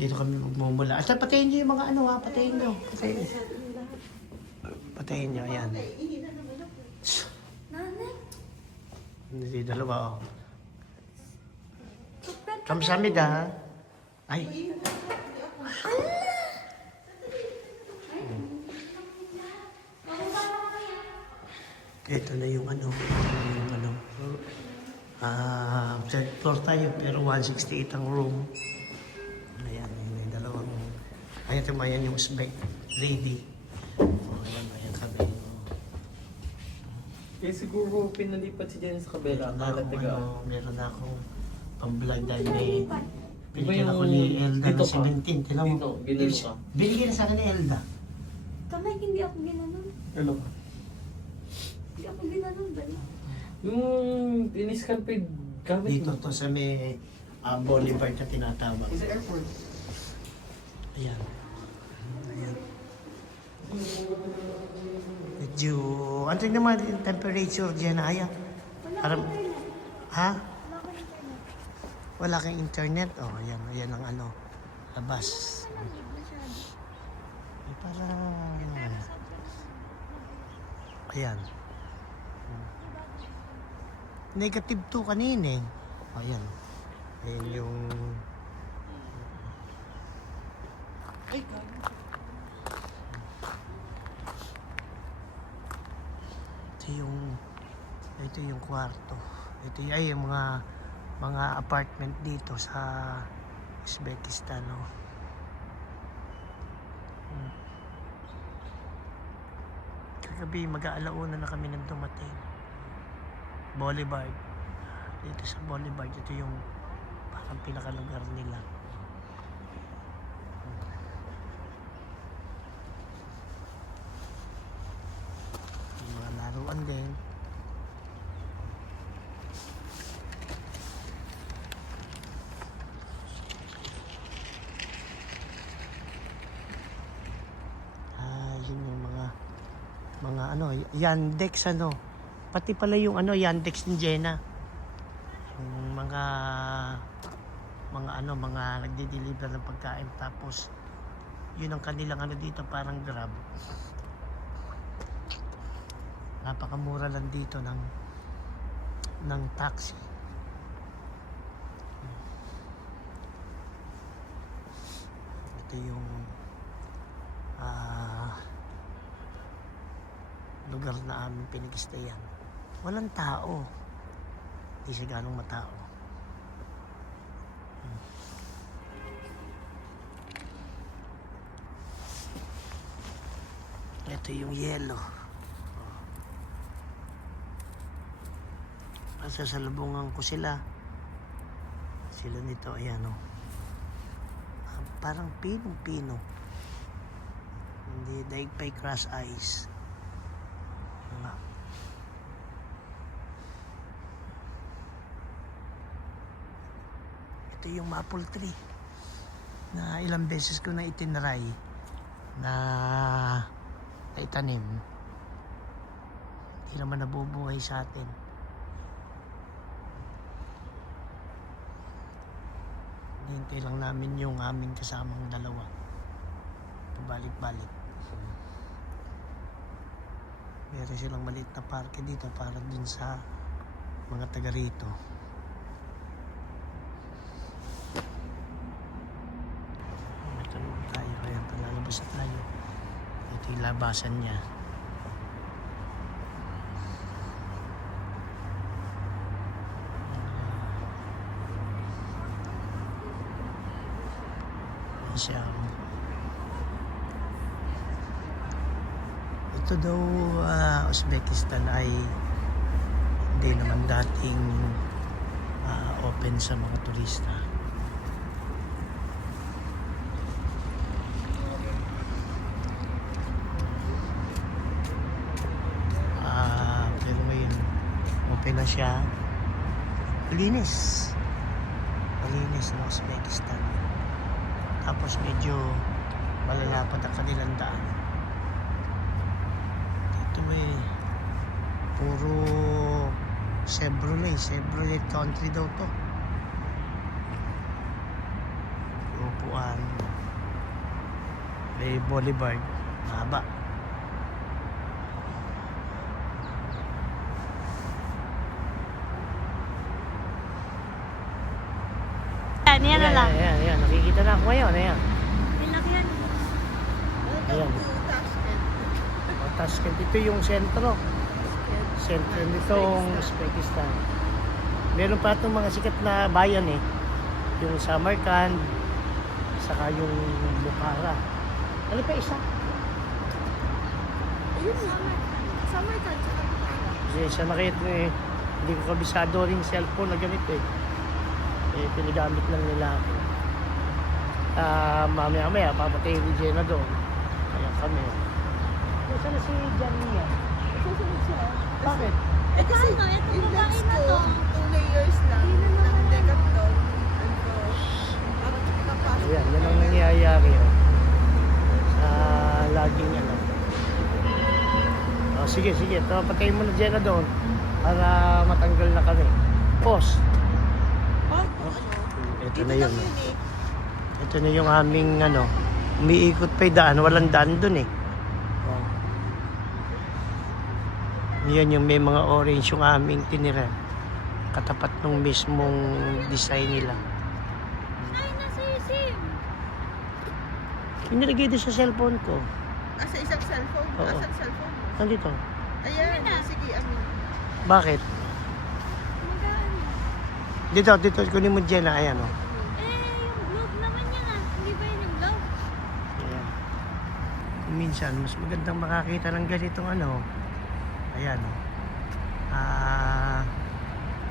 Dito kami magmumula. At patayin nyo yung mga ano ha, patayin nyo. Patayin. Patayin nyo, ayan. Nanay. Hindi, dalawa oh. Kamsamida ha. Ay. Ito na yung ano. Third floor tayo pero 168 ang room. Ayan, yun yung dalawang. Ayan, tumayan yung Uzbek lady. Ayan kami. Eh siguro pinalipat si Jen sa kabila. Meron na akong pang-vlog dahil may binigyan Iba ako yung ni Elda dito ng ka. 17. Tinan mo. Dito, ginano ka. Binigyan na sa akin ni Elda. Kamay, hindi ako ginanon. Ano? Hindi ako ginanon ba? Yung in-scalped gamit Dito to sa may Boulevard na tinatawag. Sa airport. Ayan. Ayan. Medyo, ano rin naman yung temperature dyan na ayan. Wala Parang, akong internet. ha? Wala akong internet. Wala kang internet? Oh, ayan. Ayan ang ano, labas. Malamig masyado. Eh, parang, ayan. Negative 2 kanina eh. Ayan. Ayan yung... Ay, Ito yung kwarto. Ito yung mga apartment dito sa Uzbekistan, no. Kagabi mag-aalauna na kami nang dumating. Boulevard. Dito sa Boulevard, ito yung parang pinakalugar nila. Yung mga laruan din. Yun yung mga ano, Yandex ano. Pati pala yung ano, Yandex ni Jenna. Yung mga nagde-deliver ng pagkain tapos yun ang kanilang ano dito parang Grab. Napakamura lang dito ng taxi. Ito yung lugar na aming pinag-stayan. Walang tao. Hindi siya ganong matao. Ito yung yelo. Sasalubungan ko sila. Sila nito, ayan o. Parang pinong-pino. Hindi, daig pa'y crush ice. Ito yung maple tree na ilang beses ko na itinry na itanim. Hindi naman nabubuhay sa atin. Hintay lang namin yung aming kasamang dalawa. Pabalik-balik. Meron silang maliit na parke dito para dun sa mga taga rito. Ito naman tayo. Ayan, lalabas na tayo. Ito yung labasan niya. Ayan siya. Ito daw Uzbekistan ay hindi naman dating open sa mga turista. Pero ngayon open na siya. Malinis na Uzbekistan. Tapos medyo malalapad ang kanilang daan. Dito may puro Chevrolet country daw to. upuan. May boulevard. Haba. Yan na lang. Ayan. Nakikita na ako ngayon. Ayan. Nilaki yan. Ayan. Tashkent. Ito yung sentro. Sentro nitong Uzbekistan. Meron pa itong mga sikat na bayan eh. Yung Samarkand, saka yung Bukhara. Ano pa isa? Ayun na. Summer ka, tsaka Bukhara. Kasi siya nakita eh, hindi ko kabisado rin cellphone na ganito eh. Eh, pinagamit lang nila ako. Mamaya-maya, papatay ni Jenna doon. Kaya kami. Saan na si Jania? Susunod siya. Bakit? Eh kasi, itong babae na to. 2 layers lang. Hindi na naman. Ng Decathlon. Ano, parang pinapasok. Ayan, yan ang nangyayari. Oh. Sa laging ano. Oh, sige. Patayin mo na Jenna doon para matanggal na kami. Pause. Oh, Ito dito na lang yun. yun eh. Ito na yung aming ano. Umiikot pa yung daan. Walang daan doon eh. Oh. Yan yung may mga orange yung aming tinira. Katapat nung mismong design nila. Ay, nasa sim. Inilagay doon sa cellphone ko. Sa isang cellphone. Oo. Asan cellphone mo? Nandito. Ayan. Sige, amin. Bakit? Magkano? Dito. Kunin mo Jenna. Ayan o. Oh. Yung globe naman yan ah. Hindi ba yun yung globe? Ayan. Minsan, mas magandang makakita ng ganitong ano. Ayan o.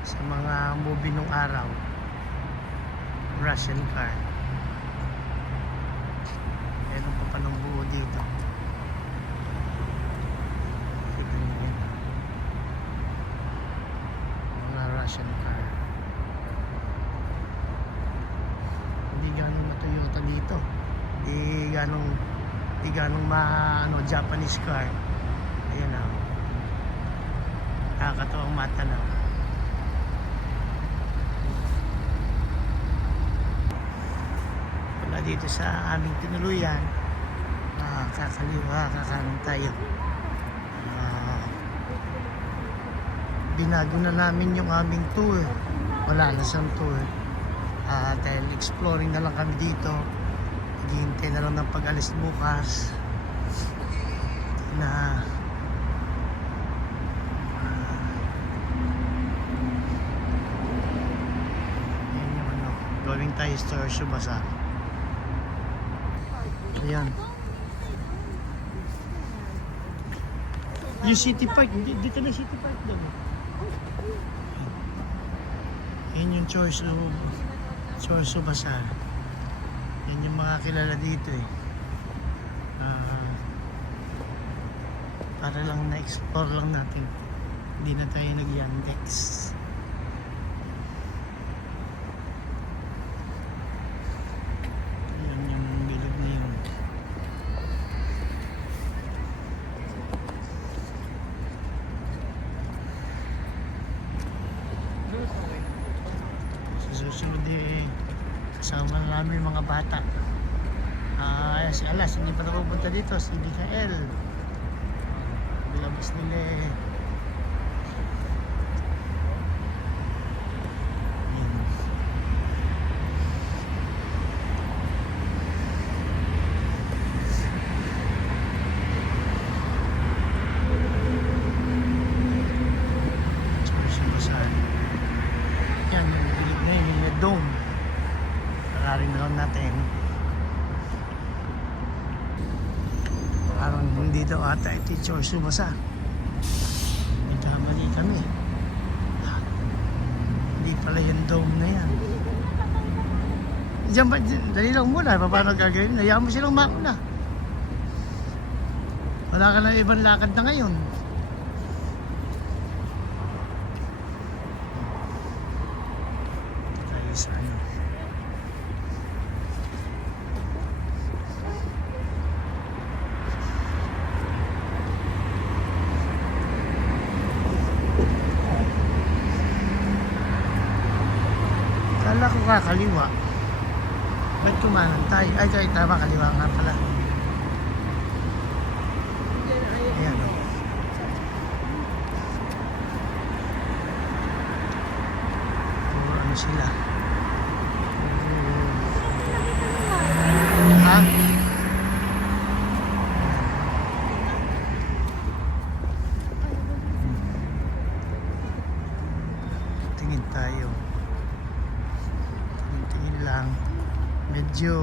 Sa mga movie nung araw. Russian car. Meron pa palang buo dito. Tignan mo yan. Mga Russian car. Hindi ganong matoyota dito. Hindi ganong Japanese car. Ayan na. Nakakatawang mata na. Wala dito sa aming tinuluyan. Kakanan tayo. Binago na namin yung aming tour. Wala na siyang tour. Dahil exploring na lang kami dito. Naghihintay na lang ng pag-alis bukas. Na yan yung ano, going tayo sa Subasa. Ayan. Yung City Park, dito na City Park doon. Yan yung Chorso Bazaar. Yan yung mga kilala dito eh. Para lang na-explore lang natin. Hindi na tayo nag-Yandex. Yan yung bilog na yun. Sa susunod eh, kasama namin yung mga bata. Si Alas, hindi pa napupunta dito. Si Mikael. Bilabas nila eh. Yun. Chorso Bazaar. Yan, yung bilog na yun, yung may dome. Nakarin na lang natin. Parang hindi daw ata ito yung Chorso Bazaar. May kamali kami. Hindi pala yung dome na yan. Diyan ba, dali lang muna. Paano gagawin? Hayaan mo silang mauna. Wala ka na ibang lakad na ngayon. Tayo sa ano. Kala ko kakaliwa. Ba't kumanan tayo? Ay, tama, kaliwa nga pala. Yan, ayaw. Ayan. Puro ano sila. Ha? Tingin tayo. Tingin lang. Medyo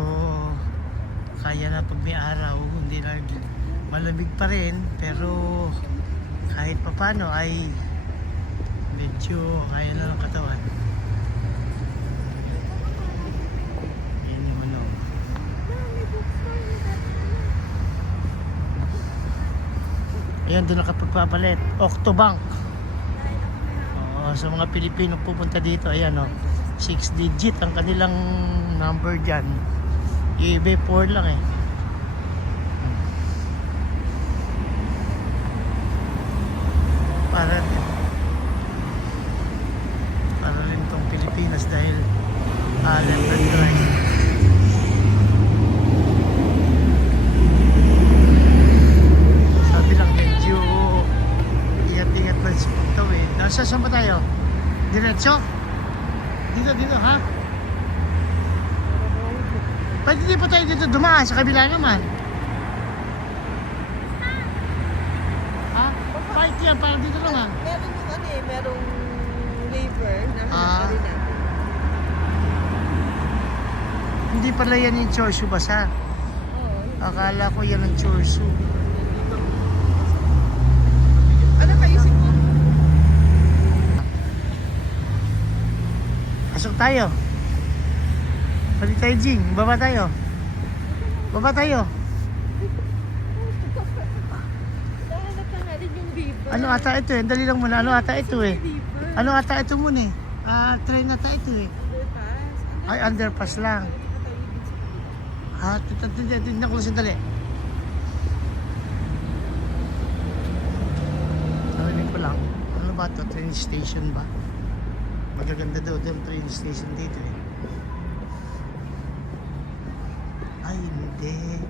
kaya na pag may araw, hindi na malamig pa rin, pero kahit papano ay medyo kaya na ng katawan. Yan yung ano. Ayan, doon nakapagpapalit. Octobank. Oo, sa mga Pilipino pupunta dito, ayan o. 6 digit ang kanilang number dyan. Yung iba 4 lang eh. Para rin tong Pilipinas dahil left and right. Sabi lang medyo ingat-ingat lang sa pagtawid. Saan ba tayo? Diretso? Dito ha? Pwede di pa tayo dito dumaan sa kabila naman. Ha? Fight yan, parang dito naman. Meron yung ano eh, merong waiver na Ah. hanapin natin. Hindi pala yan yung Chorsu Bazaar. Oo. Akala ko yan ang Chorsu. Ano kayo si Pasok tayo. Pwede tayo, Jing. Baba tayo. Baba tayo. Nahanap na natin yung waiver. Ano ata ito eh? Dali lang muna. Ano ata ito eh? Waiver. Ano ata ito muna eh? Train ata ito eh. Underpass. Ay, underpass lang. Ha? Tignan ko lang sandali. Narinig ko lang. Ano ba ito? Train station ba? Magaganda daw yung train station dito eh. Ay, hindi.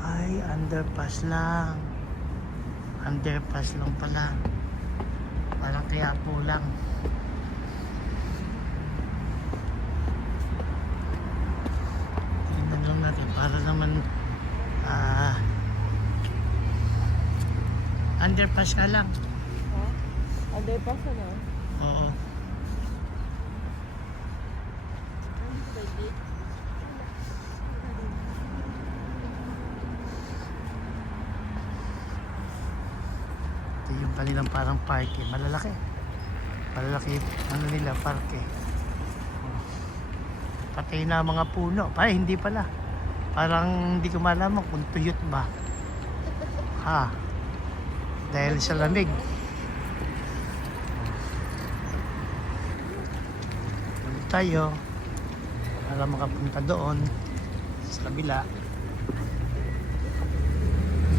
Ay, underpass lang. Underpass lang pala. Parang kaya po lang. Tingnan lang natin para naman underpass ka lang. Ha? Underpass ano? Oo. Ito yung kanilang parang parke. Malalaki. Malalaki ano nila parke. Patay na mga puno. Ay, hindi pala. Parang hindi ko malaman kung tuyot ba. Ha? Dahil sa lamig. Balik tayo para makapunta doon sa kabila.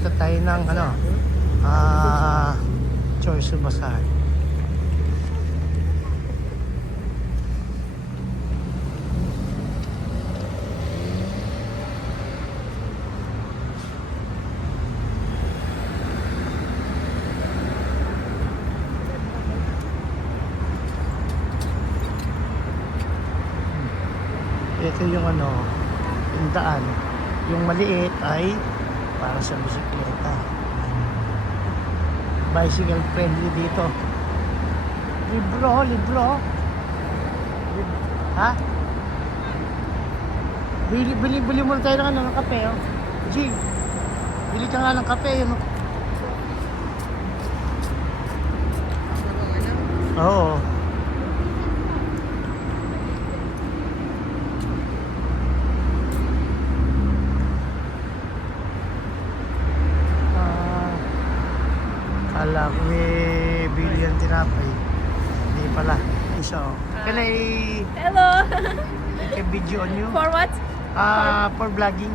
Ito tayo ng ano, Chorsu Bazaar. Ito yung ano, yung daan. Yung maliit ay para sa bisikleta. Bicycle friendly dito. Libro. Ha? Bili muna tayo ng ano, ng kape, oh. Jing, bili ka nga ng kape, yun. Oo. Kala ko may billion tinapay. Hindi pala. So, can I Hello. take a video on you? For what? For vlogging.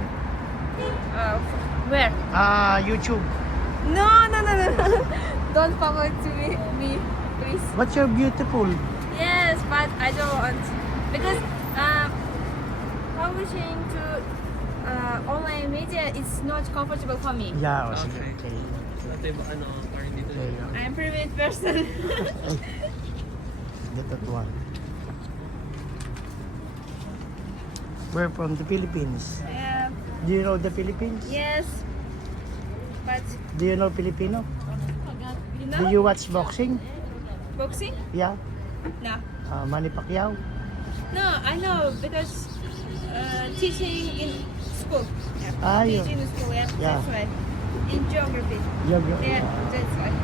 Where? YouTube. No. Don't forward to me, please. But you're beautiful. Yes, but I don't want because publishing to online media is not comfortable for me. Yeah, o sige. Okay. Okay. Ito yung ano, parang dito. Okay. I'm private person. Get that one. We're from the Philippines. Do you know the Philippines? Yes. But Do you know Filipino? you Do know you watch boxing? boxing? Yeah. No. Manny Pacquiao? No, I know because teaching in school. Yeah. Yeah. Teaching in school, yeah. Yeah. That's right. In geography. Yeah. Yeah, that's right.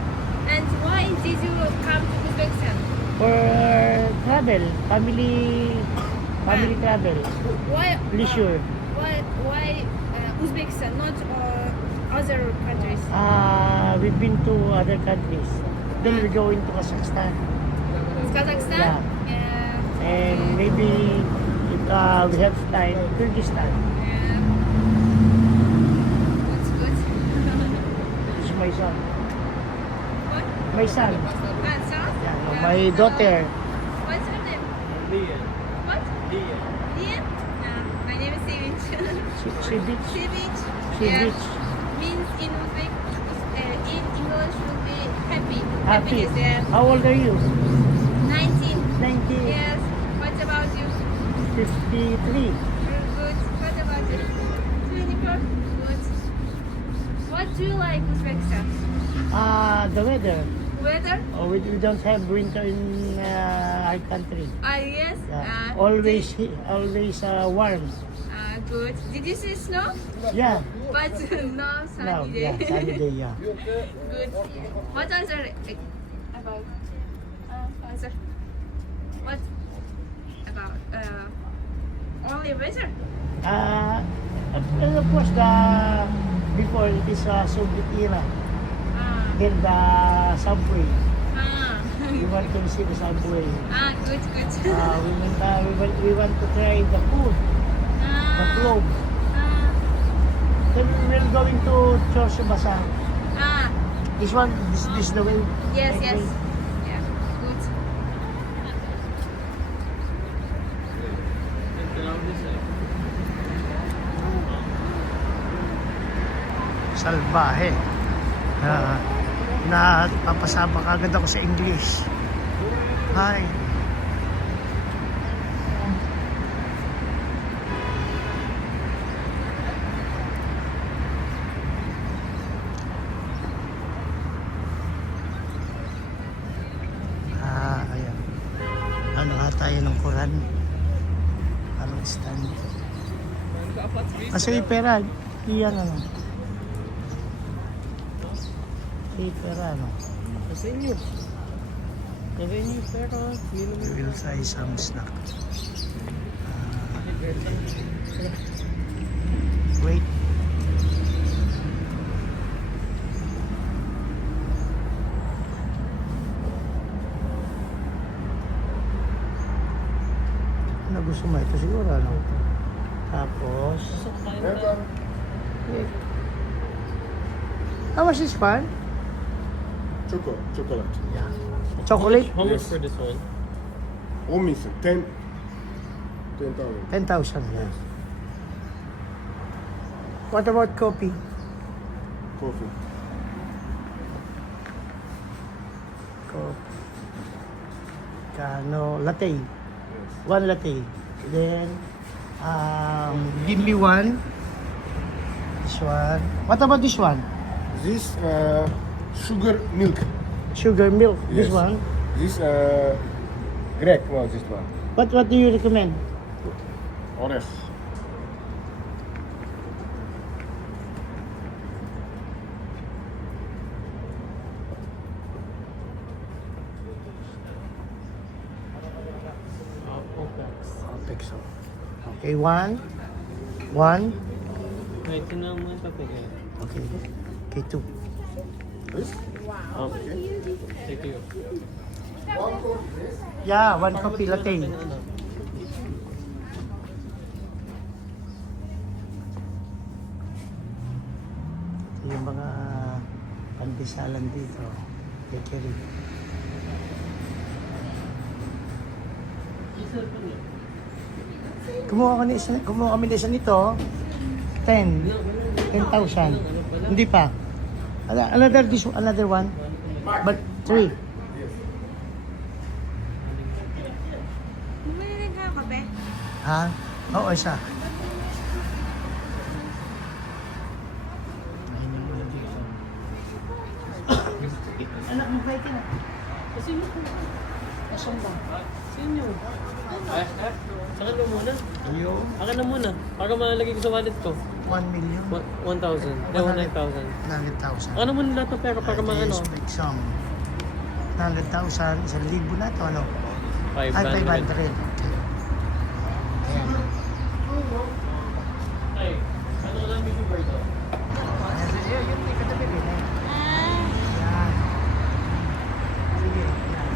And why did you come to Uzbekistan? For travel, family travel, Why? leisure. Why Uzbekistan, not other countries? We've been to other countries. Then we're going to Kazakhstan. Kazakhstan? Yeah. And maybe if we have time, Kyrgyzstan. Yeah. That's good. It's my son. What? My son. Son? Yeah, no, my daughter. What's your name? Lian. What? Lian. Lian? My name is Sevinch. Sibich. Sevinch? Sibich. Means in Uzbek, in English will be happy. Happy. Happiness, yeah. How old are you? 19. 90. Yes. What about you? 53. Very good. What about you? 24. Good. What do you like Uzbekistan? The weather. Weather? Oh, we don't have winter in our country. Yes. Yeah. Always warm. Good. Did you see snow? Yeah. But no sunny No, day. yeah, sunny day, yeah. Good. What answer about answer? What about only weather? And of course, before it is Soviet era. Then the subway. We want to see the subway. Good. We want to try the food, the globe. Then we're going to Chorso Basan. This is the way. Yes. Okay. Yeah. Good. Salbahe. Na papasama kagad ako sa English. Hi. Ayan. Ano nga tayo ng Quran? Anong stand? Kasi pera, iyan ano. Pera ano. Sa inyo. Sa inyo, pero yun We will try some snack. Wait. Ano gusto mo? Ito siguro ano? Tapos... How much is fun? Chocolate. Yeah. Chocolate? How much Yes. for this one? Almost 10,000. 10,000, yes. What about coffee? Coffee. Coffee. Kano, latte. Yes. One latte. Then, give me one. This one. What about this one? This sugar milk. Sugar milk. This Yes. one. This Greg. Well, this one. What do you recommend? Orange. Pixel. Okay, one. One. Ay, tinama mo ito po kayo. Okay. Okay, two. This? Okay. Thank you. Yeah, one coffee latte. Yung mga pandisalan dito. Bakery. Isa po niyo. Kumuha kami na isa nito. 10,000. Hindi pa. Another one. But 3. Bumili rin kayo kape? Ha? Oo, isa. Anak, magbayad ka na. Asan ba? Sino? Saka na muna. Ayun. Akin na muna. Para malagay ko sa wallet ko. 1 million. 1,000. 100,000. 900,000. Akin na muna lahat ng pera para maano. Expect some. 900,000. 1,000 na ito, ano? Ay, 500. 500. Okay. Ayan. Ay, ano lang yung sugar to? Ayan, yun, may katabi din. Eh. Ah. Ayan. Sige. Ayan.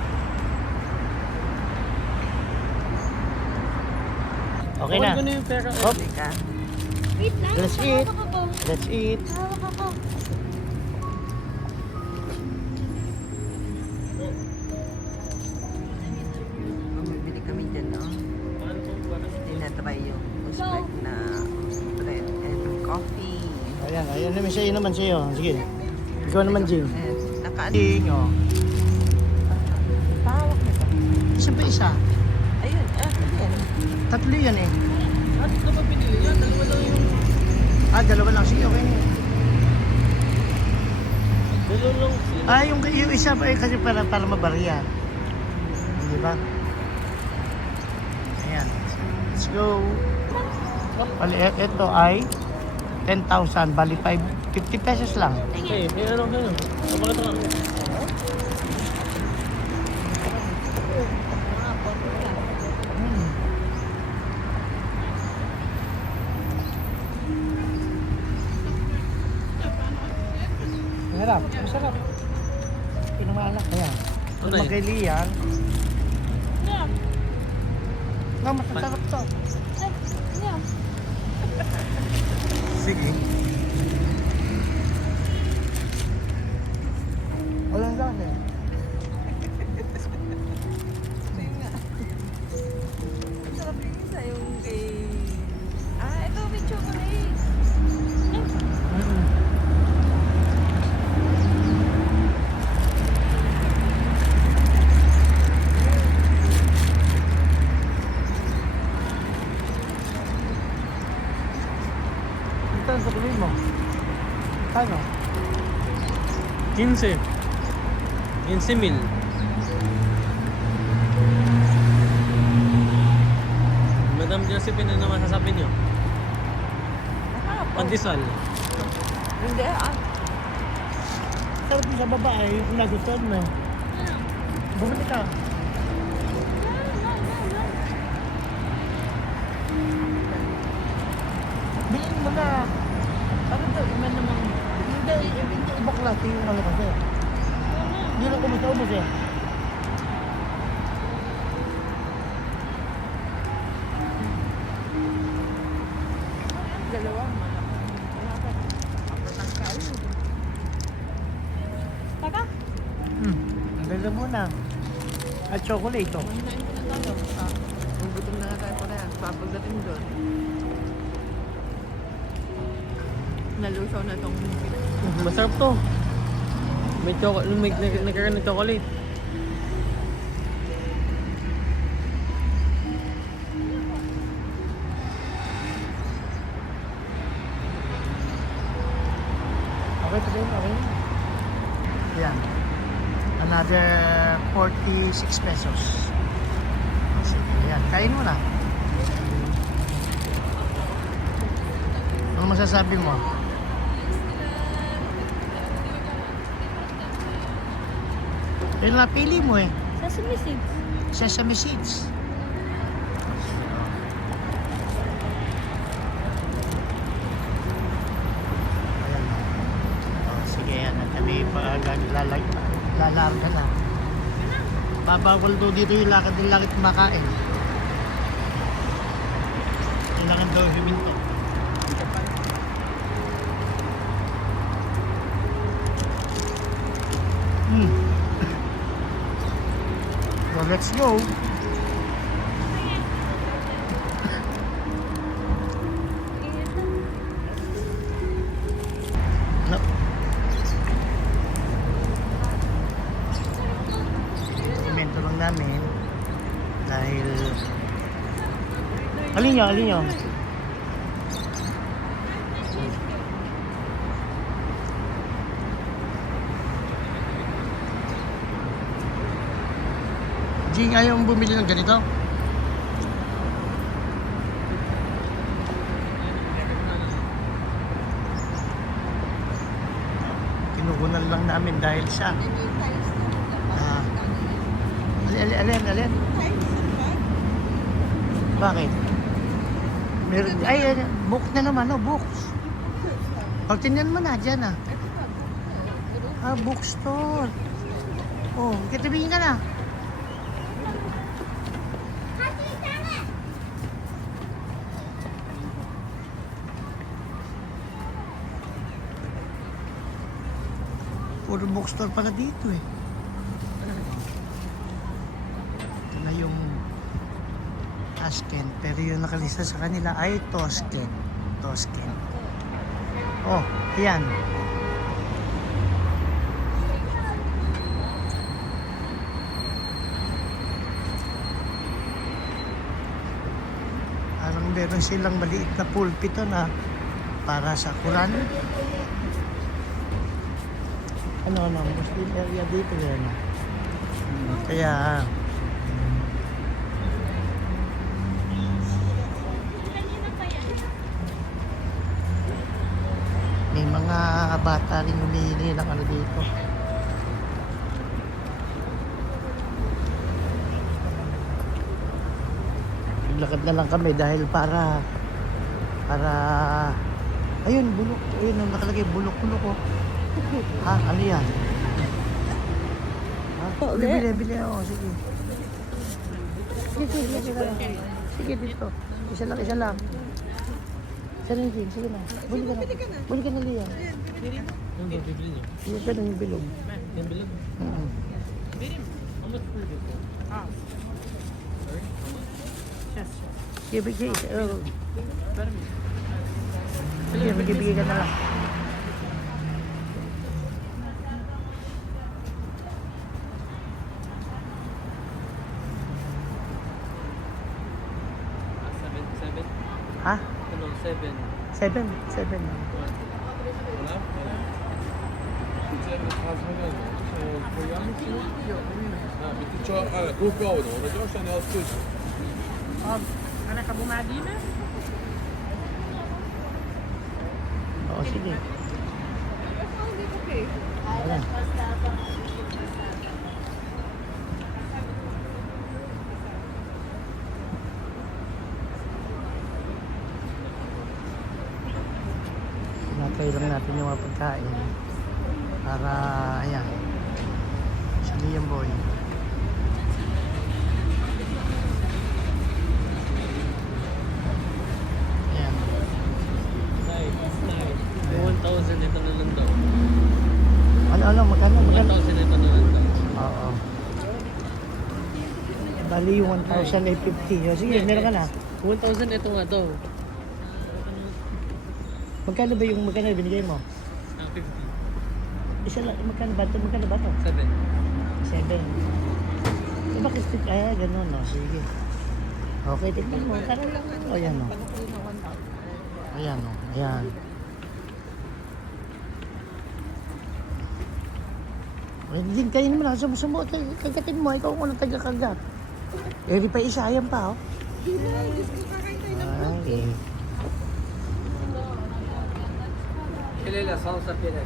Okay na. Kunin ko na yung pera. Hop. Wait lang. Let's eat. Hawak ako. Let's eat. Hawak ako. Bumibili kami dyan, no? Tinatry yung Uzbek na bread and coffee. Ayan, ayan naman sa'yo naman sa'yo. Sige. Ikaw naman, Jing. And naka... Jing, oh. Tawag na ba? Isa pa isa. Ayun, ayan. Tatlo yan eh. At ito pa pinili yan. Dalawa lang yung... Dalawa lang. Sige, okay na yun. Dalawa lang sila. Yung isa pa eh, kasi para mabarya. Di ba? Ayan. Let's go. Bali, ito ay 10,000. Bali, 50 pesos lang. Okay, may ano kayo. Kapagkat ka. Masarap. Masarap. Pinamaalak. Ayan. Ano yun? Magkailiyan. Yeah. Masarap to. Yeah. Sige. Walang lang eh. Ayun nga. Ang sarap yung isa yung kay... ito may chocolate. Ito ang sabihin mo. Kano? 15. 15,000. Madam Josephine, ano masasabi niyo? Pandesal. Hindi, Sarap yung sa babae, yung nagustuhan mo. Bumili ka. Bilhin mo na. Ano to? Iman namang... Hindi, iba klase yung ano kasi. Hindi lang kumusawbos eh. dalawa. Taka? Ang ganda muna. At chocolate oh. Kumain ko na tayo. Kung gutom na nga tayo pa yan, papagdating doon. Nalusaw na tong Masarap to. May chocolate, may nagkaroon ng chocolate. Okay pa din, okay. Yan. Another 46 pesos. Sige, yan. Kain mo na. Ano masasabi mo? Yung napili mo eh. Sesame seeds. Sesame seeds. Ayan. Oh, sige yan. Kami lalarga na. Babawal daw dito yung lakad ng langit kumakain. Kailangan daw huminto. So let's go. nyo, alin nyo? Jing, ayaw mong bumili ng ganito? Kinukunan lang namin dahil sa... Ah, alin? Bakit? Meron, ay, book na naman, oh, books. O, tingnan mo na, dyan ah. Ah, bookstore. Oh, kitabihin ka na. Puro bookstore pala dito eh. Ito na yung Asken, pero yung nakalista sa kanila ay Tosken. Tosken. Oh, yan. Parang meron silang maliit na pulpito na para sa Quran. Ano, Muslim area dito yan. Kaya may mga bata rin humihingi ng ano dito. Naglakad na lang kami dahil para ayun, bulok. Ayun, nakalagay bulok-bulok oh. Ha? Ano yan? Ha? Bili. Oo, sige. Sige, dito. Isa lang. Isa lang, Jing. Sige na. Buli ka na, Liam. Ano ba bibili niyo? Sige ka na yung bilog. Yung bilog? Oo. How much for this? Sorry? Sige, bigay. Oh. Pero Sige, bigay ka na lang. seven? Ha? Ano, 7. 7. Wala? Oo, sige. Wala. Natry lang natin yung mga pagkain para, ayan, si Liam Boy. Ayan. Yung 1,000 ito na lang daw. Ano, magkano? 1,000 ito na lang daw. Oo. Bali yung 1,000 ay 50. O, sige, meron ka na. 1,000 ito nga daw. Magkano ba yung binigay mo? 50. Isa lang, magkano ba ito? 7. 7. Eh, bakit ganun, no? Sige. Okay, tignan mo. Para lang, o, yan, no? Ayan, no? Ayan. Hindi, kayo naman ako sumusumo. Kagatin mo, ikaw ang unang taga-kagat. Eh, di pa isa, ayan pa, oh. Ay, Quelle est la salsa pièce?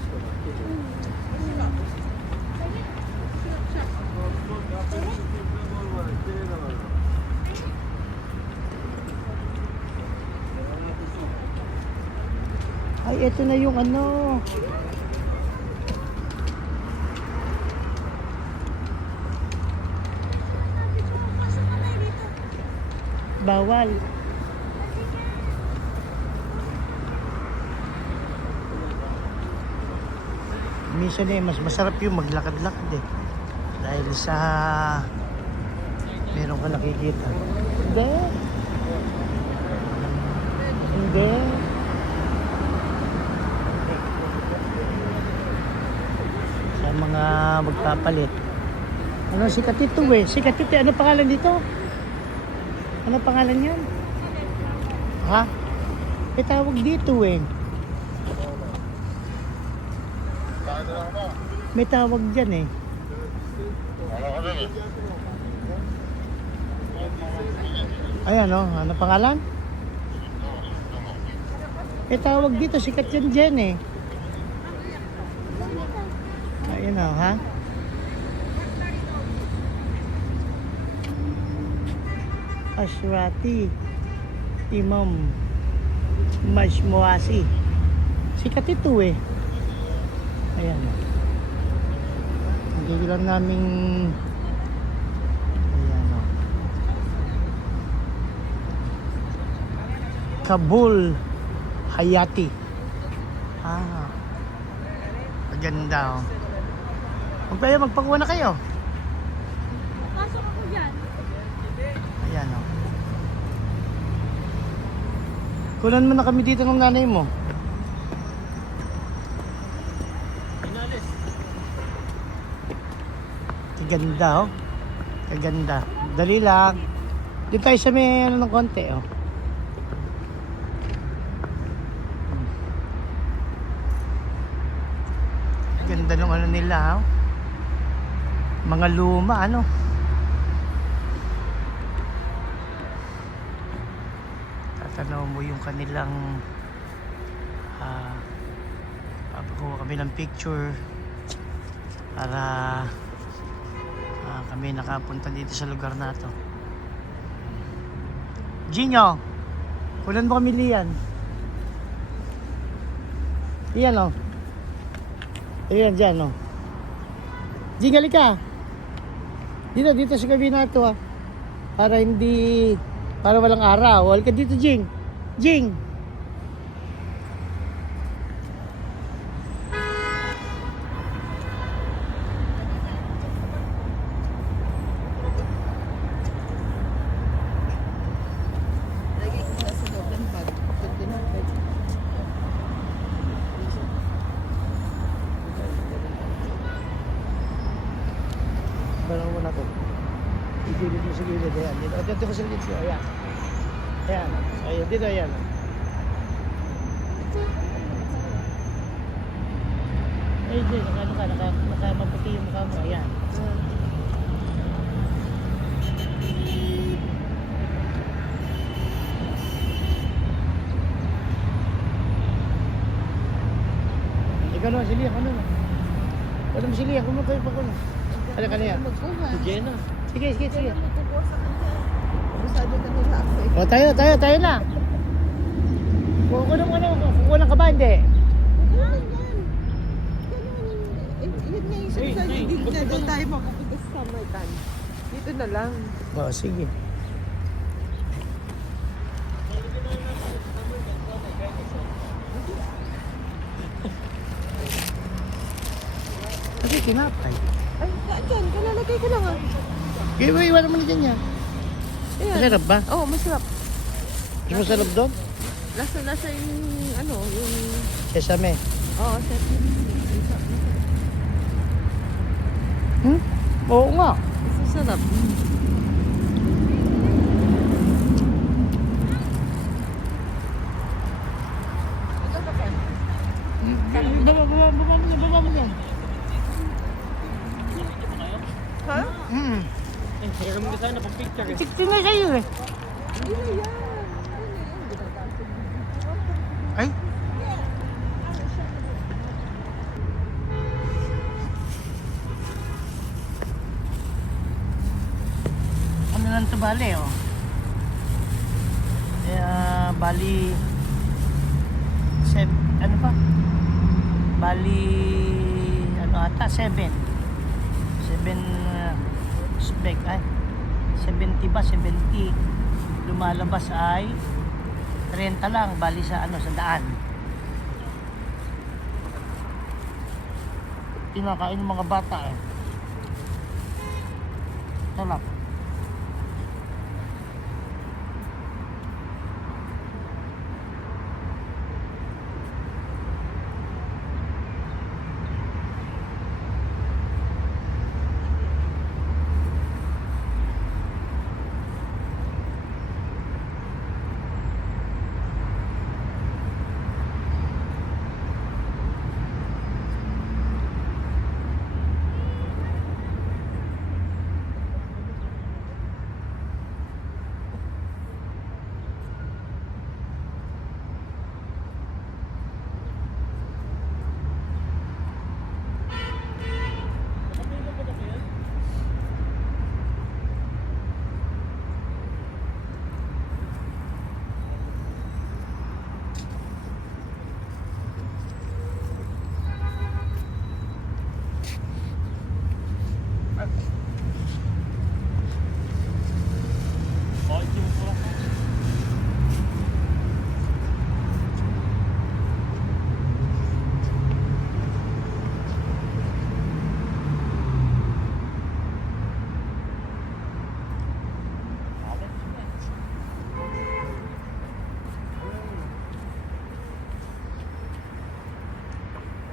Ay, eto na yung ano. Bawal. Minsan mas masarap yung maglakad-lakad eh. Dahil sa meron ka nakikita. Hindi. Sa mga magpapalit. Ano si Katito eh? Si Katito, ano pangalan dito? Ano pangalan yan? Ha? May tawag dito eh. May tawag dyan eh. Ayan o, ano pangalan? May tawag dito, sikat yan dyan eh. Ayan o, ha? Ashrati Imam Majmuasi. Sikat ito eh. Ayan o. Hindi lang naming ayan o. Kabul Hayati. Ah. Maganda o. Huwag kayo, magpakuha na kayo. Pasok ako dyan. Ayan o. Kunan mo na kami dito ng nanay mo. Kaganda oh. Kaganda. Dali lang. Dito tayo sa may ano ng konti oh. Ganda ng ano nila oh. Mga luma ano. Tatanaw mo yung kanilang papakuha kami ng picture para kami nakapunta dito sa lugar na to. Gino, kulan mo kami Lian. Lian o. Lian dyan o. Jing, halika. Dito sa gabi na to para hindi, para walang araw. Halika dito Jing. Jing. Lagi ko na sa loob ng bag. Pag tinapay. Parang mo na to. Igilid mo sa gilid. Ayan. Dito ko sa gilid ko. Ayan. Ayan. Ayan. Dito ayan. Ay, dito. Nakamaputi yung mukha mo. Ayan. Ikaw naman si Lian. Ano na? Wala mo si Lian. Kung mo kayo pa ko na. Halika na yan. Magkuha. Si Jenna. Sige. Magkukuha sa kanya. Masyado ka nila ako eh. O, tayo na. Kukuha ng kaba, hindi. Ganun. Yun nga yung sinasabi. Hindi na doon tayo mapupunta sa Samartan. Dito na lang. O, sige. Kasi tinapay. Ay, dyan. Kalalagay ko lang ah. Iwan mo na dyan yan. Ayan. Masarap ba? Oo, masarap. Mas masarap doon? Lasa yung ano, yung... Sesame. Oo, sesame. Oo nga. Masarap. Baba mo yan. Ha? Eh, hiram ka sana pang picture eh. Tingnan kayo eh. Hindi na yan. Ay. Ano lang ito bali oh. Bali ano pa? Bali ano ata 7 spec ay 70 ba 70 lumalabas ay 30 lang bali sa ano sa daan. Kinakain ng mga bata eh. Sarap.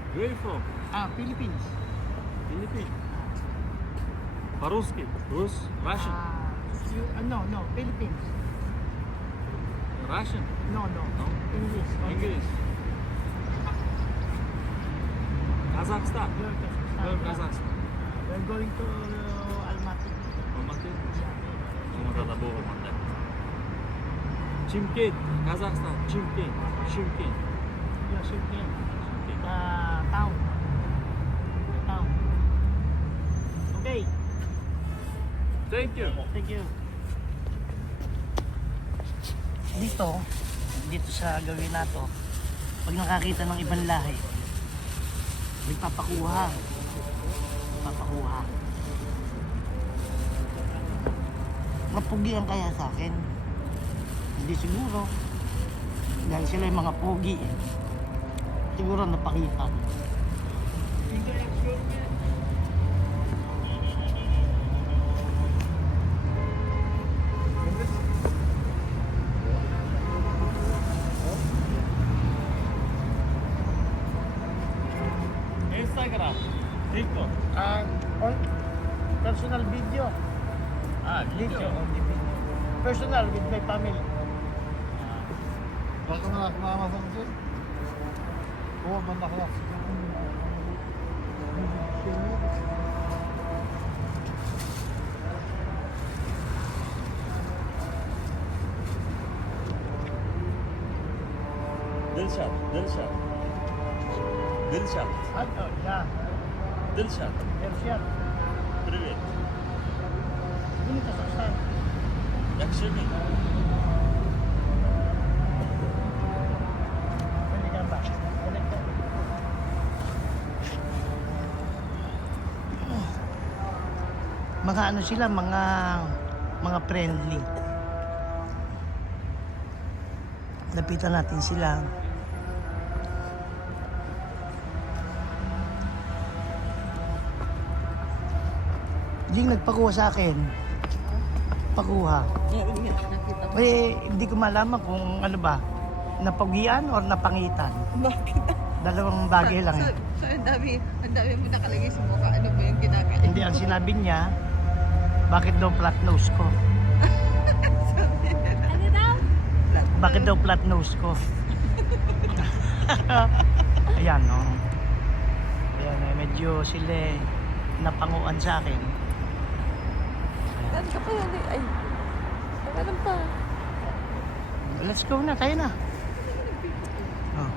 Where you from? Philippines. Philippines. По-русски. Rus? Russian? No, Philippines. Russian? No. No? English. English. Kazakhstan? You're Kazakhstan. Where Kazakhstan? We're going to Almaty. Almaty? Алматыда болған мында. Chimkent. Kazakhstan. Chimkent. You're Shimkent. Town. Okay. Thank you. Thank you. Dito sa gawin nato, pag nakakita ng ibang lahi, may papakuha. Mapugian kaya sa akin? Hindi siguro. Dahil sila yung mga pogi. Siguro napakita. Instagram. TikTok. On personal video. Video. Only video. Personal with my family. Welkom naar Amazon. Kom, vandaag nog. Dilshad. Yeah. Dilshad. Persian. Привет. Ini Kazakhstan. Yakshimi. Pwede ka ba? Mga ano sila, mga friendly. Lapitan natin sila. Jing nagpakuha sa akin. Pakuha. Nakita mo. Hindi ko malaman kung ano ba, napagian or napangitan. Bakit? Dalawang bagay lang. So, ang dami mo nakalagay sa mukha. Ano ba yung ginagawa? Hindi, ang sinabi niya, bakit daw flat nose ko? Ano daw? Bakit daw flat nose ko? Ayan, no? Ayan, medyo sila napanguan sa akin. Saan ka pa yan? Ay, alam pa. Let's go na, tayo na. Oh.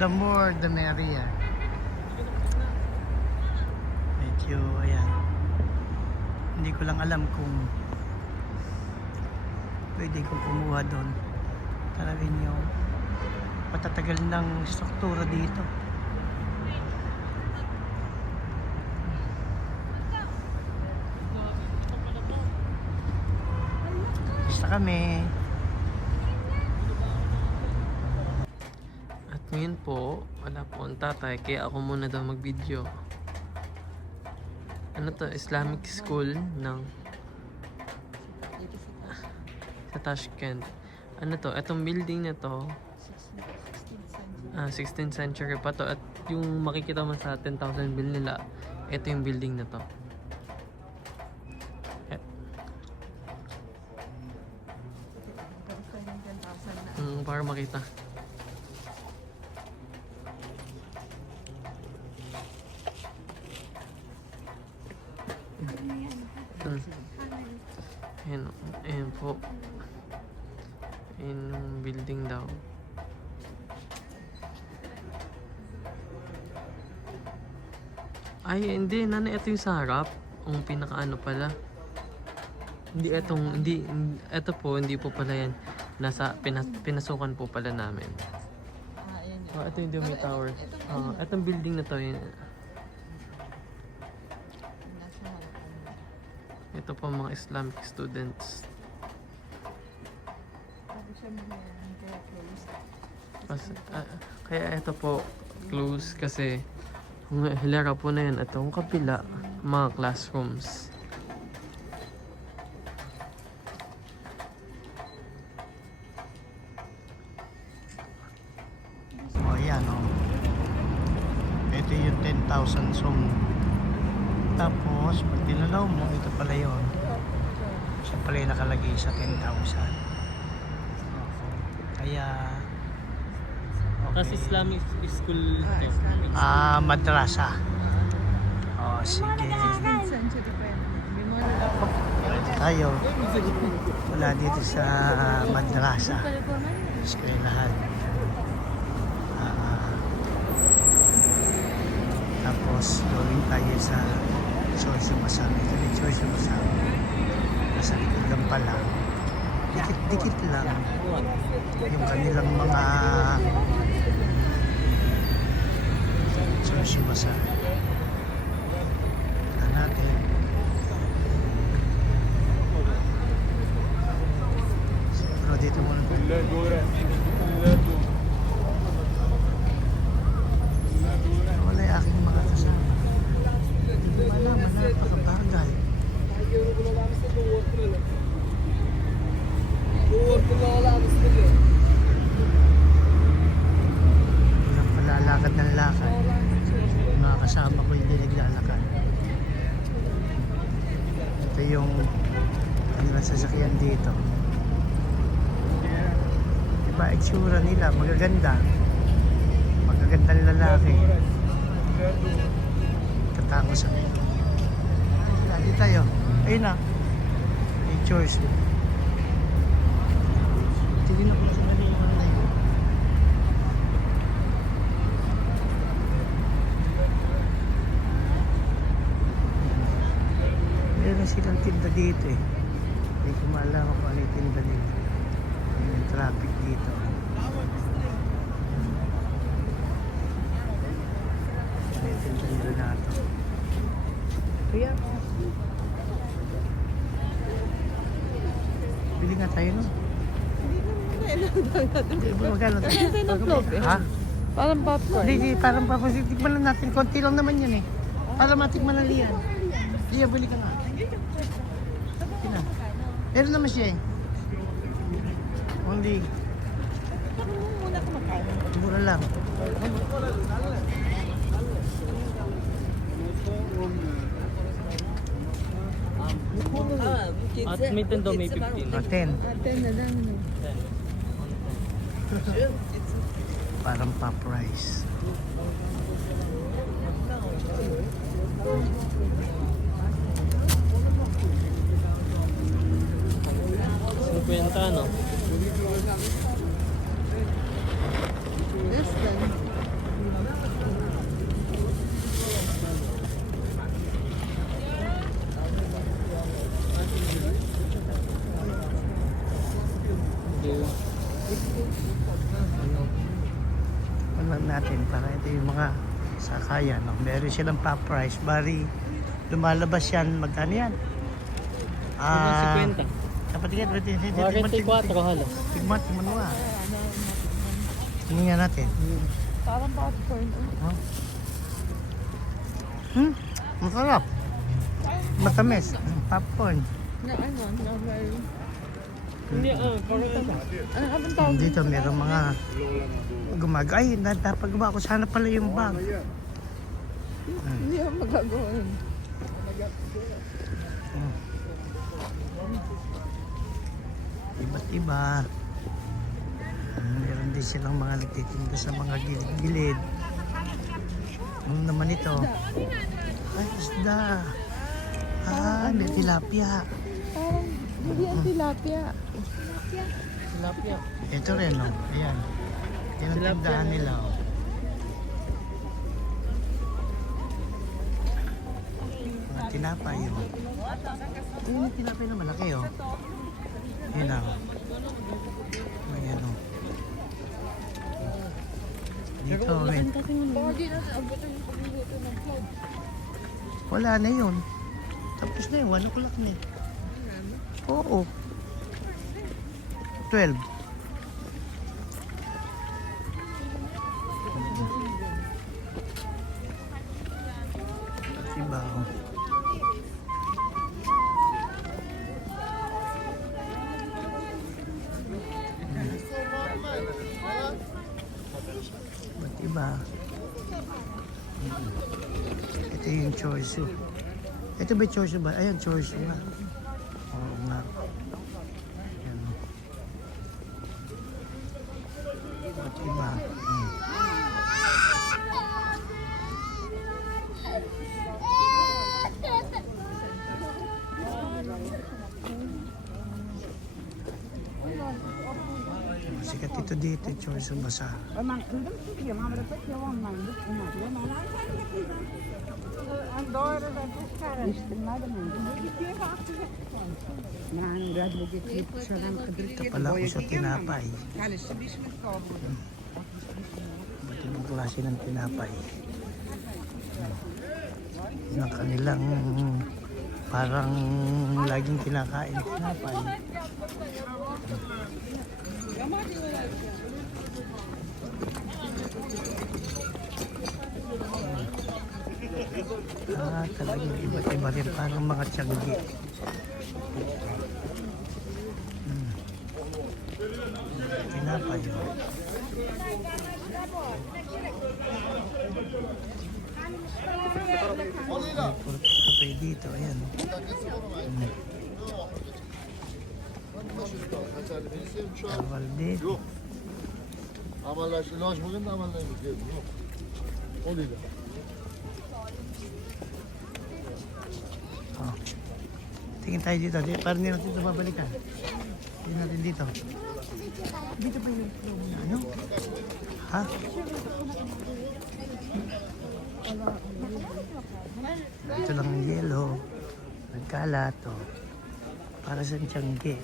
The more, the merrier. Medyo, ayan. Hindi ko lang alam kung pwede kong kumuha doon. Talagang yung patatagal ng struktura dito. Basta kami. At ngayon po, wala po ang tatay, kaya ako muna daw mag-video. Ano to? Islamic school ng sa Tashkent. Ano to? Etong building na to, 16th century pa to. At yung makikita mo sa 10,000 bill nila, ito yung building na to. Para makita. Ayan po. Ayan yung building daw. Ay, hindi. Nana, ito yung sa harap. Ang pinakaano pala. Hindi, ito po, hindi po pala yan. Pinasukan po pala namin. Ayan yun. Ito yung Dome Tower. Itong building na to yun. Nasa harapan. Ito po mga Islamic students. Sabi siya mo yan, kaya close. Kaya ito po close kasi hilera po na yan. Itong kapila, mga classrooms. 10,000 song. Tapos, pag tinanaw mo, ito pala yun. Siya pala yung nakalagay sa 10,000. Kaya, Kasi Islamic school. Islamic. madrasa. Oh, sige. 16th century pa yan. Hindi mo na Tayo, wala dito sa madrasa. Eskwelahan. Tapos, going tayo sa Church of Masal. Ito yung Church of Masal. Nasa likod lang pala. Dikit-dikit lang. Yung kanilang mga Church of Masal. Tignan natin. Siguro dito muna tayo. Wala yung aking mga kasama. Hindi ko malaman na napakabagay. Walang palalakad ng lakad. Yung mga kasama ko hindi naglalakad. Ito yung kanilang sasakyan dito. Diba, itsura nila, magaganda. Magagandang lalaki. Katangos ako. Lagi tayo. Ayun na. May church. Tignan ako sa mga yung ano na yun. Meron silang tinda dito eh. Hindi ko maalam kung ano yung tinda nila. Yung traffic dito. Ano yung tinda na ito? Kuya. Bili nga tayo no? Hindi ba magkano tayo? Kasi ng float eh. Ha? Parang popcorn. Hindi, parang papasok. Tikman lang natin. Konti lang naman yan eh. Para matikman lang yan. Liya, bili ka na. Tina. Meron naman siya eh. Only. Muna kumakain. Mura lang. At may 10 daw, may 15. 10. Ate na lang. No? Parang pop rice. Kwenta, no? This then. Alam natin para ito yung mga sakayan. No? Meron silang pop rice. Bari, lumalabas yan. Magkano yan? Ah, 50. kapatigan, 44 halos. Tigman mo nga. Tingnan nga natin. Parang popcorn. Oh. Masarap. Matamis. Popcorn. Na ano? Na may... Hindi, parang ito. Ano abang tawag? Dito meron mga ay, dapat gumawa ko sana pala yung bag. Hindi ako magagawa yun. Iba't iba. Meron din silang mga nagtitinda sa mga gilid-gilid. Ano naman ito? Ay, isda. May tilapia. Parang hindi ang tilapia. Tilapia. Ito rin, no? Ayan. Yan ang tindahan nila, oh. Mga tinapay, yun. Ayun yung tinapay na malaki, oh. Yun lang. Ayan, oh. Dito, may... Wala na yun. Tapos na yun, 1 o'clock na eh. Oo. 12. Diba? Ba't iba? Ito yung Chorso. Ito ba Chorso ba? Ayan, Chorso nga. Oo nga. Ayan. Ba't iba? Sikat ito dito, Chorso Basa. Ito pala ako sa tinapay. Ba't ibang klase ng tinapay? Yung kanilang parang laging kinakain tinapay. Talagang iba't iba rin parang mga tiyanggi. Tinapay yun. Kape dito, ayan. Awal dito. Amallar ilaç bugün de amallarımız geldi. Yok. O değil. Oh. Tingin tayo dito. Parang hindi natin ito babalikan. Tingin natin dito. Dito pa yung ano? Ha? Ito lang ang yellow. Nagkalat. Oh. Para sa tiyangge.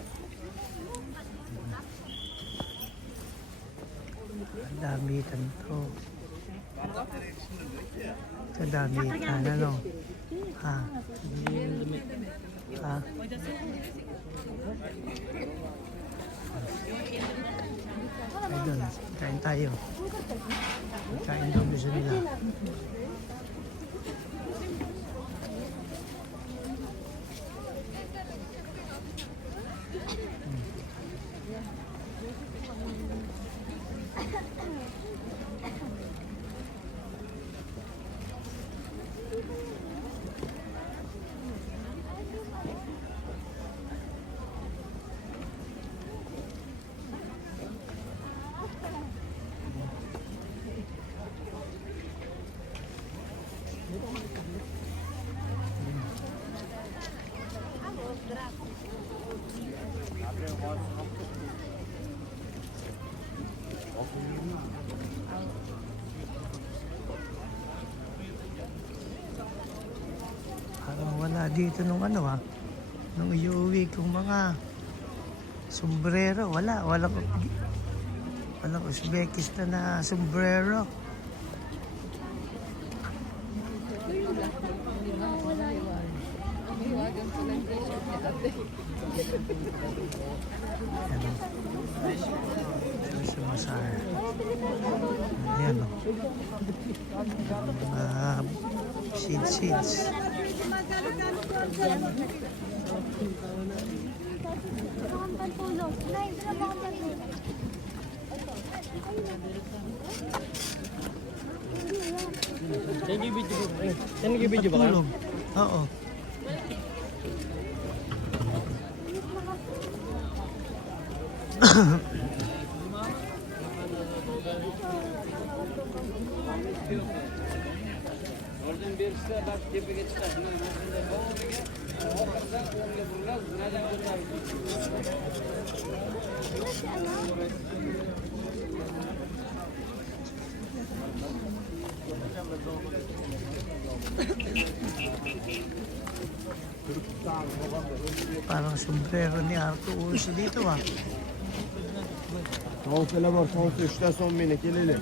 Ang damitan to. Sa damitan. Ano? Ha? Ha? Ay doon, kain tayo. Kain doon gusto nila. Parang wala dito nung ano ha. Nung iuwi kong mga sombrero. Walang Uzbekistan na sombrero. Ayan. Sumasaya. Ayan o. Seeds. Nag-video ba kayo? Tulog. Oo. Parang sombrero ni Arto Urso dito ah. Son sele var. Son 3'te son minik. Geleli.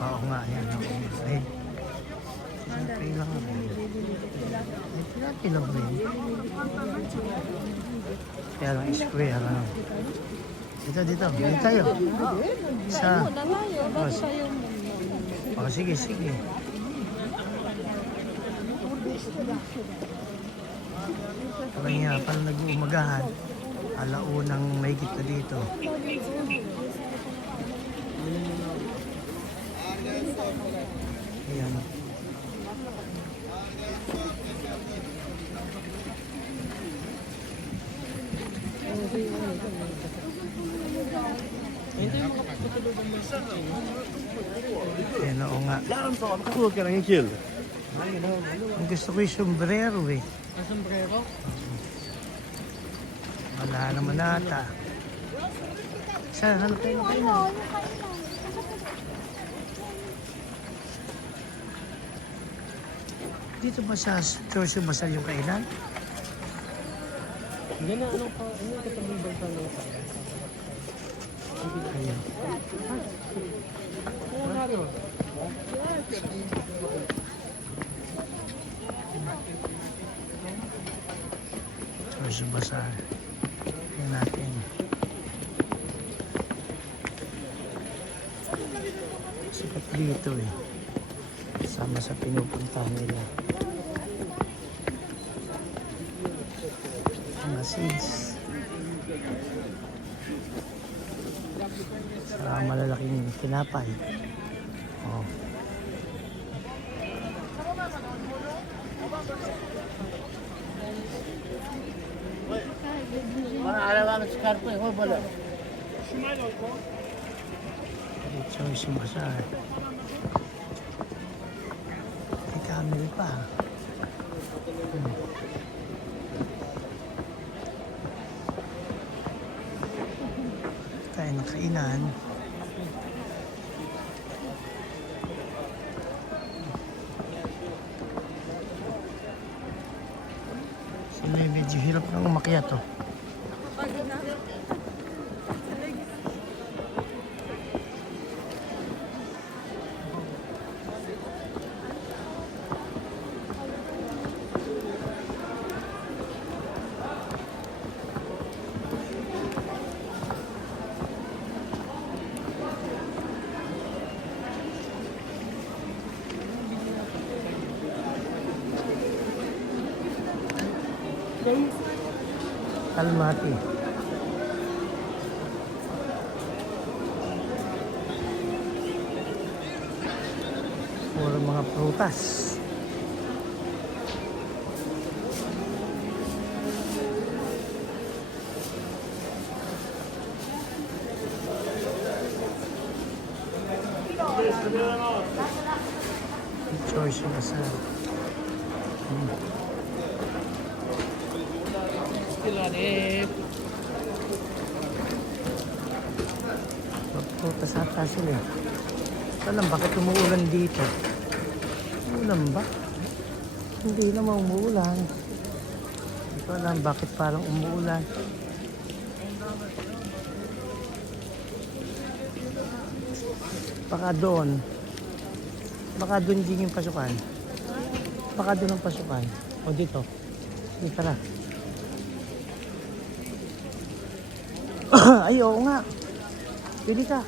Oo nga, yan. Ay, okay lang rin. Ay, okay lang rin. Kaya lang square, ano. Dito. Dito tayo. Isa. Oh, sige. Parang nga, parang nag-uumagahan. Alaunang may na dito. Ayan. Ayan, oo nga. Daarom toch, ik ga ook een keer. Ang gusto ko yung sombrero eh. Ang sombrero? Wala naman ata. Saan? Hanap tayo ng kainan. Dito ba sa Chorso Basal yung kainan? Yan na, ano pa, ano yung katabi ba sa ano? Ayan. Chorso Basal. Tingnan natin. Sikat dito eh. Sama sa pinupuntahan nila. Mga seeds. Sa malalaking tinapay. Oh. Ito yung sumasar. May camel pa. Tayo ng kainan. Sila yung medyo hirap nang umakyat oh. Kalmati. Puro mga prutas. Choice yung asal. Magprutas ata sila. Alam, bakit umuulan dito? Umulan ba? Hindi naman umuulan. Hindi ko alam bakit parang umuulan. Baka doon. Baka doon din yung pasukan. Baka doon ang pasukan. O dito. Dito tara. Ay, oo nga. Pili ka.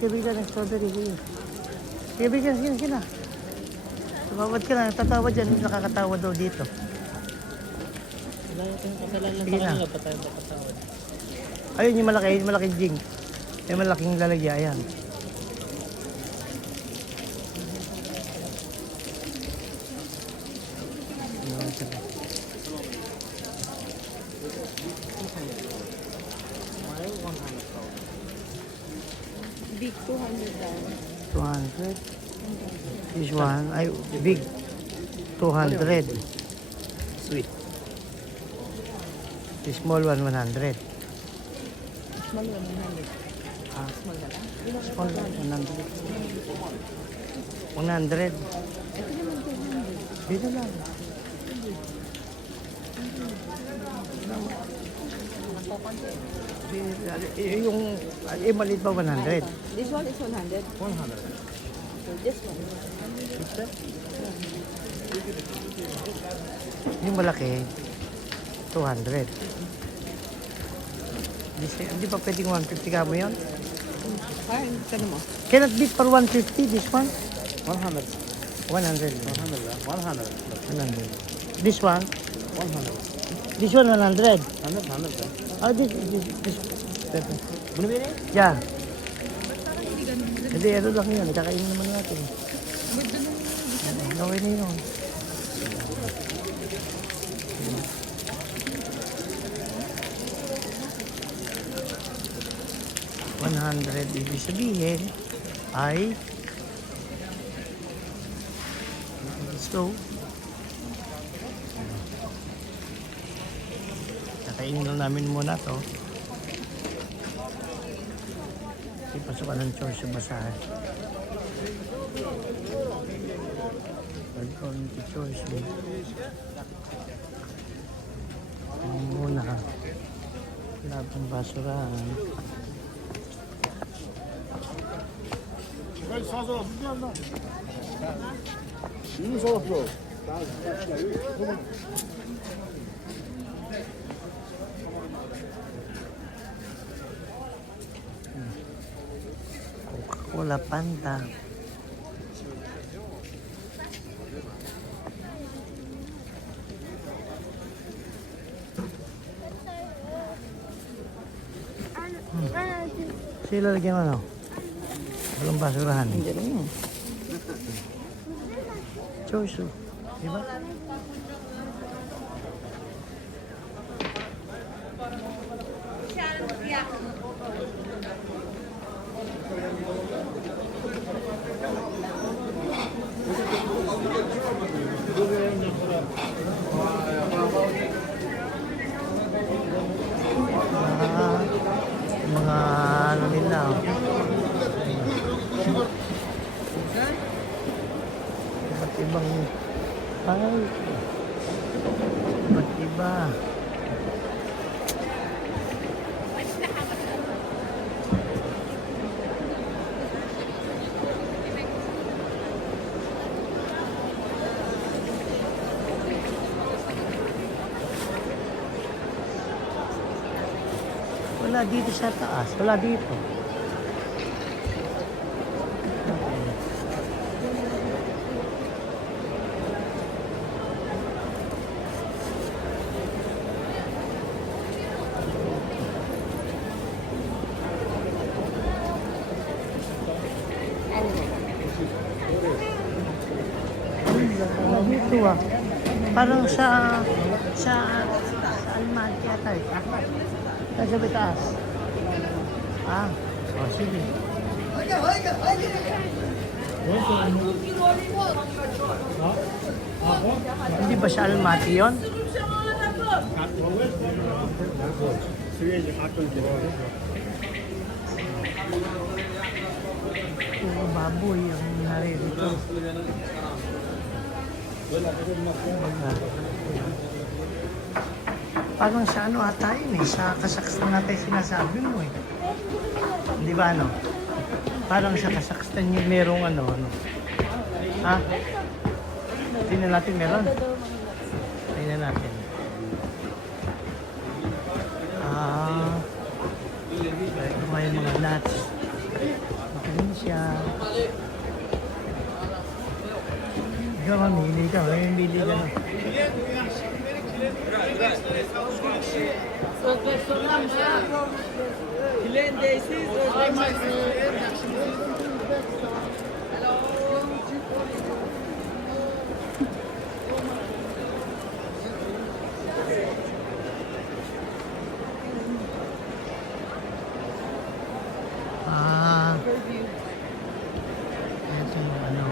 Pili ka ng strawberry. Pili ka, sige na. Tumawad ka na, tatawad yan. Nakakatawa daw dito. Wala tayong kasalanan Sige sa na. kanila, pa tayo nakatawad. Ayun yung malaki, yung malaking jing. Yung malaking lalagya, ayan. Big 200 daw. 200. This one, ay, big. 200. Sweet. The small one, 100. Small 100. Ah, Small na lang. small one, 100. 100. Ito naman 200. Dito lang. Yung maliit ba 100? This one is 100. 100. So this one. Yung malaki, 200. Hindi pa pwedeng 150 ka mo yun? Ay, kano mo? Cannot be for 150, this one? 100. 100. 100. 100. This one? 100. This one 100. 100. Oh, this. Bunu beri? Yeah. Hindi, ano lang yun. Kakainin naman natin. Gawin na yun. $100 ibig sabihin ay let's go. Kakainin lang namin muna to. Ipasok ng church sa basahan. Welcome to church. Muna. Lahat ng basurahan. 빨리 사서 준비한다. 이거 사왔어. Coca-Cola, Fanta. Sila lagyan ano? Walang basurahan. Hindi rin yun. Choice, di ba? Mga ano nila. Iba't ibang ay iba't iba. Wala dito sa taas. Wala dito. Wala dito ah. Parang sa Almaty yata eh. Sa taas. Ah, oh, sige. Hindi ba sa Almaty yun? Puro baboy ang naririto. Parang sa ano ata yun eh, sa Kazakhstan natin sinasabi mo eh. Di ba ano? Parang sa Kazakhstan yung merong ano. Ha? Tingnan natin meron. Tingnan natin. Ah. Ito nga yung mga nuts. Makalim siya. Ikaw mamili ka. Mamili ka na. Ah, ito yung ano.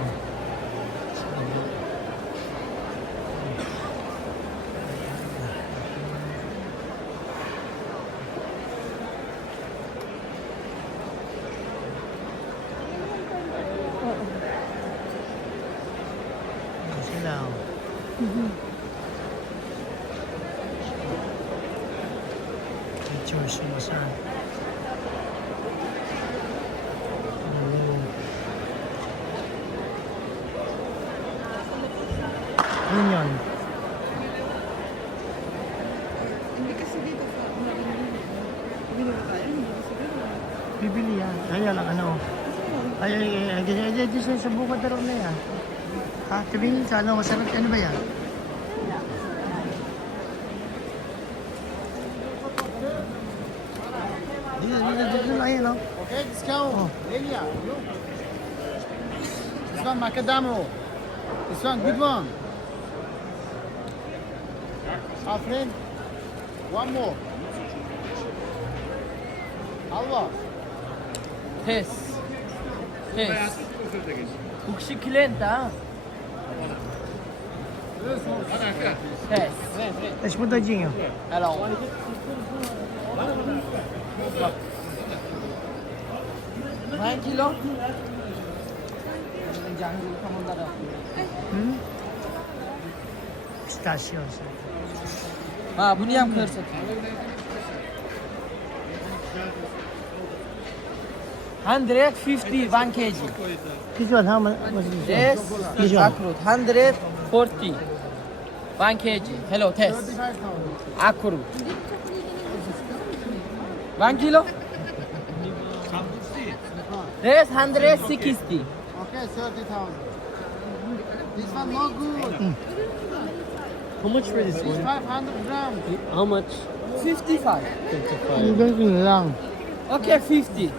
Ayan sila oh. Pictures mo saan? Ano yun? Hindi kasi dito sa bibili ba tayo? Hindi kasi dito. Bibili yan. Kaya lang ano. Ay, sa bukod na rin na yan. Ha, tabingin ka, ano, masarap, ano ba yan? Dito lang yan, no? Okay, discount. Oh. Linya. one macadamia. This one, good one. Our friend, one more. Halva. Test. Test. 혹시 클렌타? Test. Tapos mo daw, Jing. Hello. Nine kilo? Pistachios. Ha, bunu ham ko'rsat. 150 1 kg. This one, how much is this Yes, one? This one. akrut 140 1 kg. Hello, test. Akrut 1 kilo? Yes, 160. Okay, 30,000. This one no good. How much for this It's 500 grams. How much? 55. Ang ganyan lang. Okay, 50.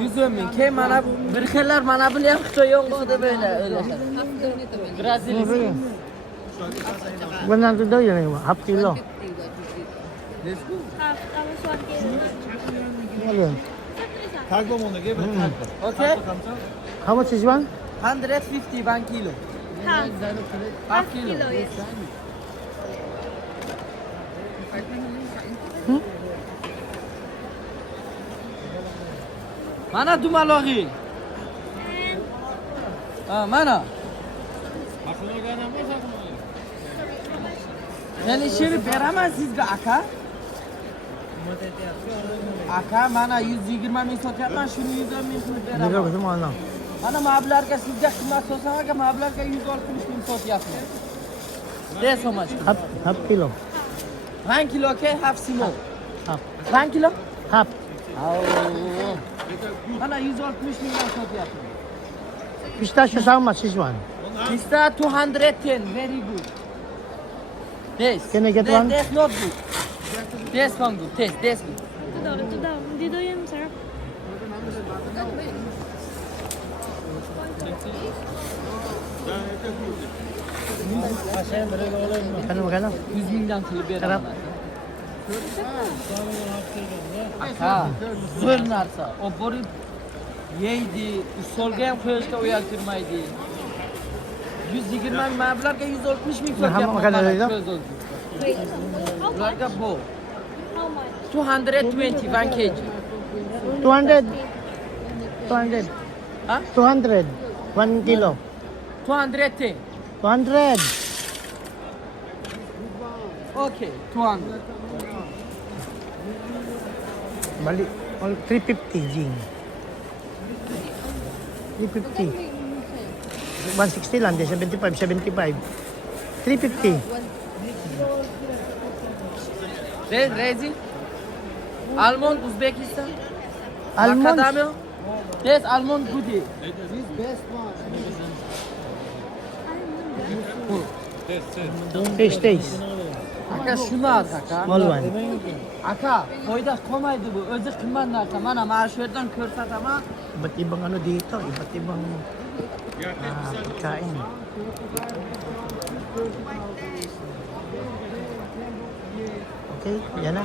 Yüzüm ki bana bir şeyler bana bile yapıyor da böyle öyle. Brezilya. Okay. 100 daw yun eh. Half kilo. Half, tapos 1 kilo. Ano yun? Cargo muna give it cargo. Okay. How much is one? 150 1 kilo. Half. Half kilo. Yes. Mana dumalogi. Mana. Yani şimdi veremezsiniz be aka. Aka bana 120 bin satacaklar, şunu 110 bin Hindi veremem. ko gusto mo ano. Bana mabilarga sizce kıymat sorsana ki mabilarga 160 bin satıyorsun. That's how much? Half kilo. 1 kilo okay, half small. Half. 1 kilo? Half. Bana 160 bin satıyorsun. Pistachios, how much is one? Pista 210, very good. This. Can I get one? That's not good. That's one good. That's good. Ito daw. Hindi daw yan masarap. Magkano? 100 binden kilo bir Sarap. Ha, zor narsa. O boru yeydi, solgaya koyuşta uyartırmaydı. 120 mabilarga 160 bin Nah, makan dari itu? Wait, how much? Larga bu. How much? 220 1 kg. 200. 200. Ha? 200. 1 kilo. 210. 200. Okay, 200. Bali. 350, Jing. 350. 160 lang, di 75, 75. 350. Rezi. Almond Uzbekistan. Almonds. Macadamia. Yes, almond goodie. Taste. Aka şunu al aka. Small one. Aka, koyda komaydı bu. Özü kımman narsa. Bana maaşverden körsat ama. Iba't ibang ano dito, iba't ibang pagkain. Okay, yan na.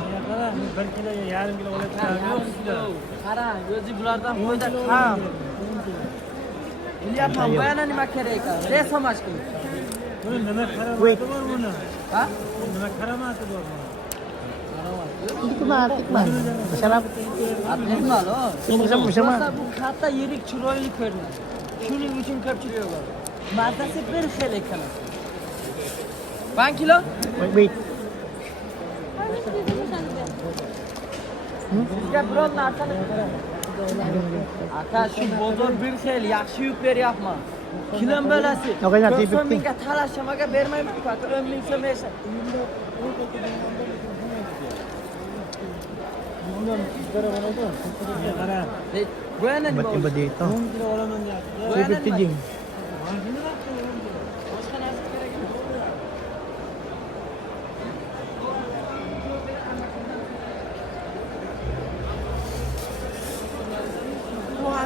Kara, gözü bulardan koyda kam. Yapmam, bu yana nima gerek var? Ne samaş kılır? Wait, Ha? hindi ko matikman. Masarap. Atlet mi al o? Masama, masama. Burası bu hatta yerik çiroylu körünür. Şunun için köpçülüyorlar. Mağazası bir şeyle kalır. 1 kilo? Wait. Parang dito mo saan yan? Sizce buranın arkanı. Aka şu bozor bir şey yaxşı yükleri yapma. Kilon böylesi. Okay na, 90 350. binge talaşamaga vermeyim ki bak. 10 bin sömeyse. Bu yana Iba't nima iba oldu? dito. Bu yana 350 nima? Jing.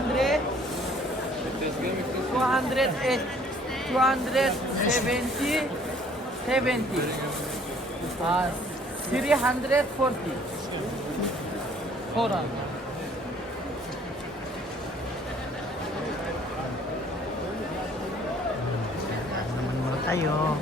200, 208, 270, 70. 340. Hold on. Naman muna tayo.